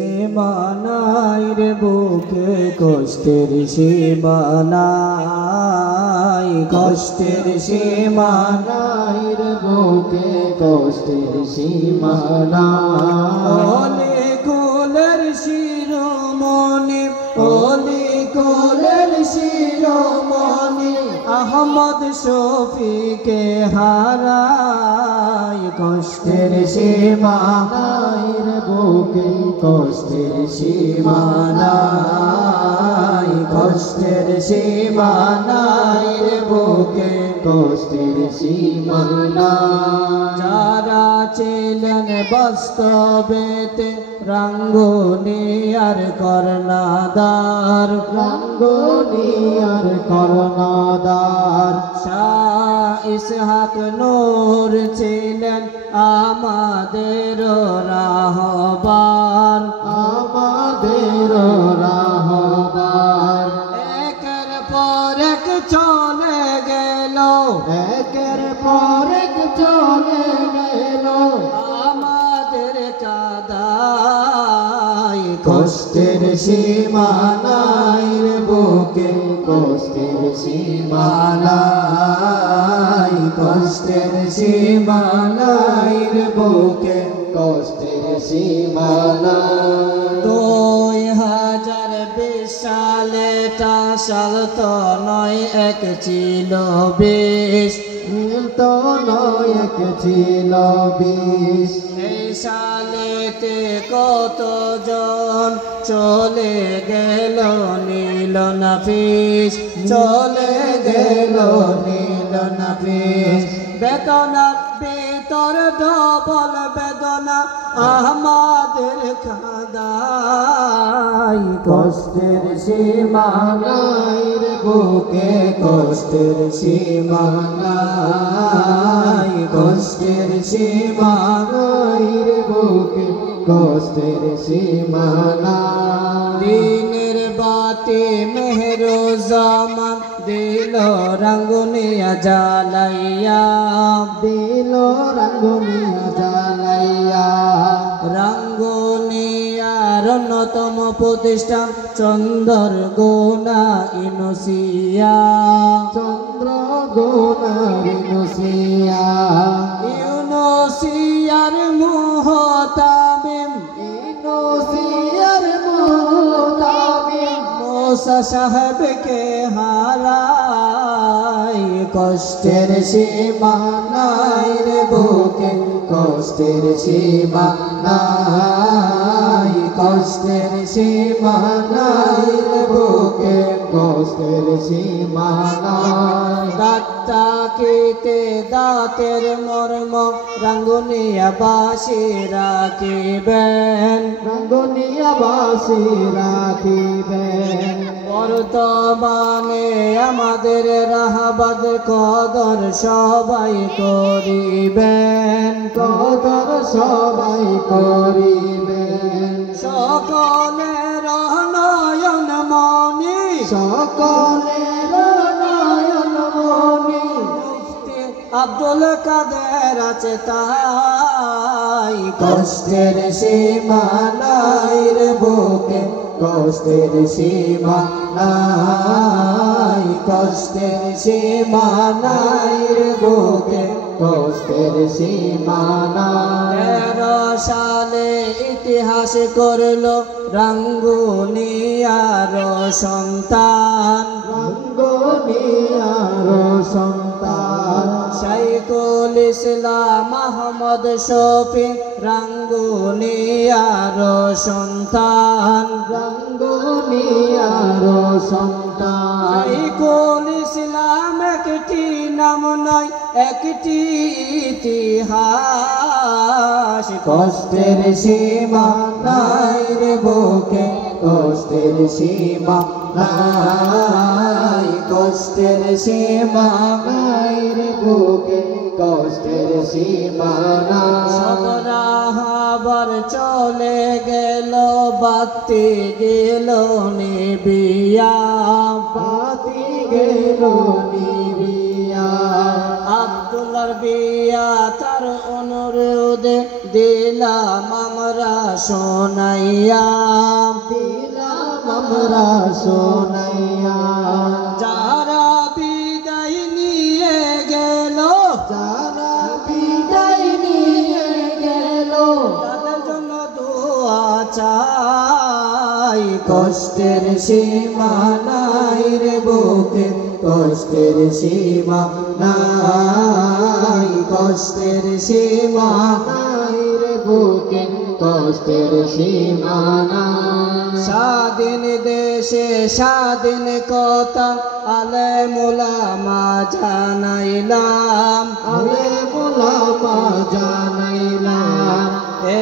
সীমানাই রে বুকে কষ্টের সীমানাই, কষ্টের সীমানাই রে বুকে কষ্টের সীমানাই। ওলে কোলের শিরোমণি, ওলে কোলের শিরোমণি আহমদ শফিকে হারাই, কষ্টের সীমানাই রে বুকে কষ্টের সীমানাই, কষ্টের সীমানাই রে বুকে কষ্টের সীমানাই। যারা ছিলেন বাস্তবেতে রাঙ্গুনি আর কর্ণাদার, রাঙ্গুনি আর কর্ণাদার। শাহ ইসহাক নূর ছিলেন আমাদের রাহবার, আমাদের রাহবার। একের পর এক চলে গেল, একের পর এক চলে গেল আমাদের কাদাই, কষ্টের সীমানাই রে বুকে কষ্টের সীমানাই, কষ্টের সীমানাই রে বুকে কষ্টের সীমানাই। 2020 সালে টা সাল তো নয় এক ছিল 20, তো নয় এক ছিল 20। এই সালেতে কতজন চলে গেল নীল নাফিস, চলে গেল নীল নাফিস। বেদনার ভিতর ডবল বেদনা আমাদের কাদাই, কষ্টের সীমানাই রে বুকে কষ্টের সীমানাই, কষ্টের সীমানাই রে বুকে কষ্টের সীমানাই। দিনের বাতি মেহরুজ্জামান দিল রাঙ্গুনিয়া জ্বালাইয়া, দিল রাঙ্গুনিয়া জ্বালাইয়া। রাঙ্গুনিয়ার অন্যতম প্রতিষ্ঠান চন্দ্রগোনা ইউনুসিয়া, চন্দ্রগোনা ইউনুসিয়া। ইউনুসিয়ার মুহতামিম, ইউনুসিয়ার মুহতামিম মুসা সাহেবকে হারাই, কষ্টের সীমানাই রে বুকে কষ্টের সীমানাই, কষ্টের সীমানাই রে বুকে কষ্টের সীমানাই। দাঁতটাকিতে দাঁতের মর্ম রাঙ্গুনিয়াবাসী রাখিবেন, রাঙ্গুনিয়াবাসী রাখিবেন। বর্তমানে আমাদের রাহাবাদ কদর সবাই করিবেন, কদর সবাই করিবেন। সকলের নয়ন মনি, সকলের নয়ন মনি মুফতি আব্দুল কাদের আছে তাই, কষ্টের সীমানাই রে বুকে কষ্টের সীমানাই, কষ্টের সীমানাই রে বুকে কষ্টের সীমানাই। 13 সালে ইতিহাস করলো রাঙ্গুনিয়ার সন্তান, রাঙ্গুনিয়ার সন্তান। শাইখুল ইসলাম আহমদ শফি রাঙ্গুনিয়ার সন্তান, রাঙ্গুনিয়ার সন্তান। শাইখুল ইসলাম একটি নাম নয় একটি ইতিহাস, কষ্টের সীমানাই রে বুকে কষ্টের সীমানাই, কষ্টের সীমানাই রে বুকে কষ্টের সীমা নাই। সব রাহাবার চলে গেল, বাতি গেল নিবিয়া, বাতি গেল নিবিয়া। আব্দুল্লাহর বিয়া তার অনুরোধে দিলাম আমরা শোনাইয়া, দিলাম আমরা শোনাইয়া। যারা বিদায় নিয়ে গেল, যারা বিদায় নিয়ে গেল, তাদের জন্য দোয়া চাই। কষ্টের সীমা নাই রে বুকে, কষ্টের সীমা নাই, কষ্টের সীমা নাই রে বুকে, কষ্টের সীমা নাই। স্বাধীন দেশে স্বাধীন কথা আলেম উলামা জানাইলাম, আলেম উলামা জানাইলাম।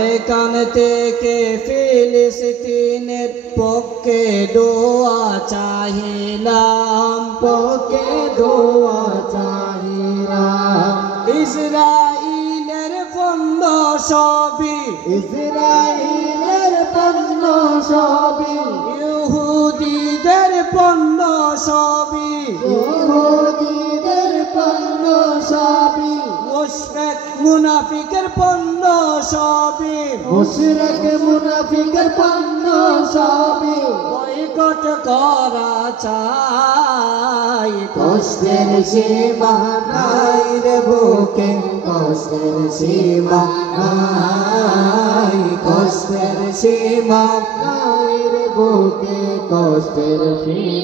এখান থেকে ফিলিস্তিনের পক্ষে দোয়া চাহিলাম, পক্ষে দোয়া চাহিলাম। ইসরাইলের পণ্য সবই, ইসরাইলের পণ্য সবই, ইহুদিদের পণ্য সবই, ইহুদিদের পণ্য সবই, মুশরিক মুনাফিকের পণ্য সবই, মুশরিক মুনাফিকের পণ্য সবই বয়কট করা চাই। কষ্টের সীমা নাই রে বুকে, কষ্টের সীমা নাই, কষ্টের সীমা নাই রে বুকে, কষ্টের সীমা।